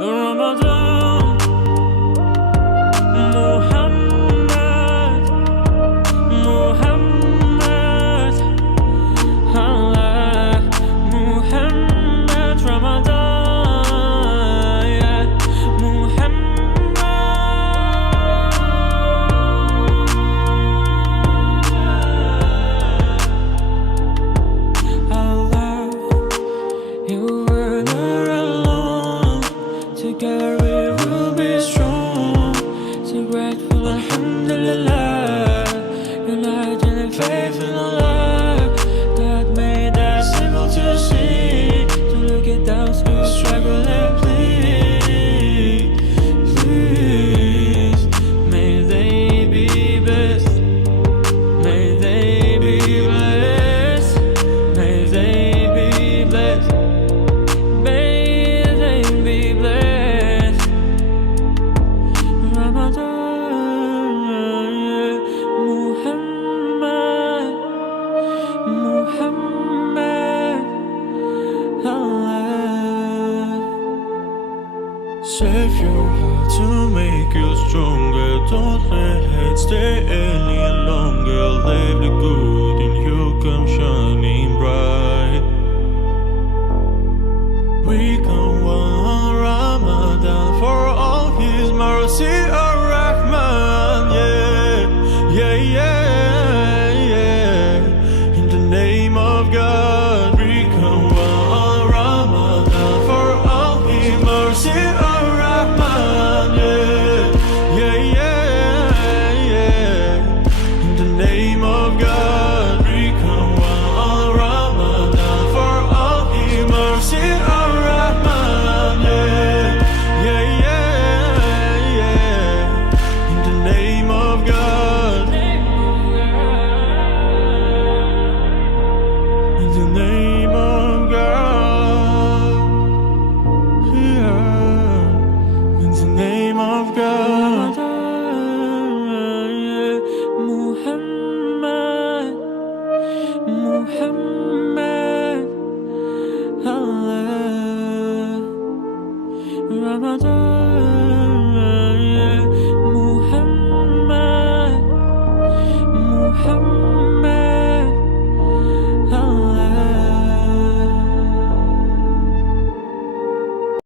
Ramadan, Muhammad, Muhammad, Allah, Muhammad, Ramadan, yeah, Muhammad, Allah, you were not alone. Together we will be strong. So grateful, alhamdulillah. United in faith in Allah. God made us able to see, to look at those who struggle and please, please. May they be blessed. May they be blessed. May they be blessed. May they be blessed. Ramadan, Muhammad, Muhammad, Allah. Save your heart to make you stronger. Don't let hate stay any longer. Let the good in you come shining bright. We come one Ramadan for all His mercy, Ar-Rahman, yeah, yeah, yeah, yeah. In the name of God, we come one Ramadan for all His mercy, Ar-Rahman, yeah, yeah, yeah, yeah. In the name of God, we come one Ramadan for all His mercy, Ar-Rahman, yeah, yeah, yeah, yeah. In the name of God, in the name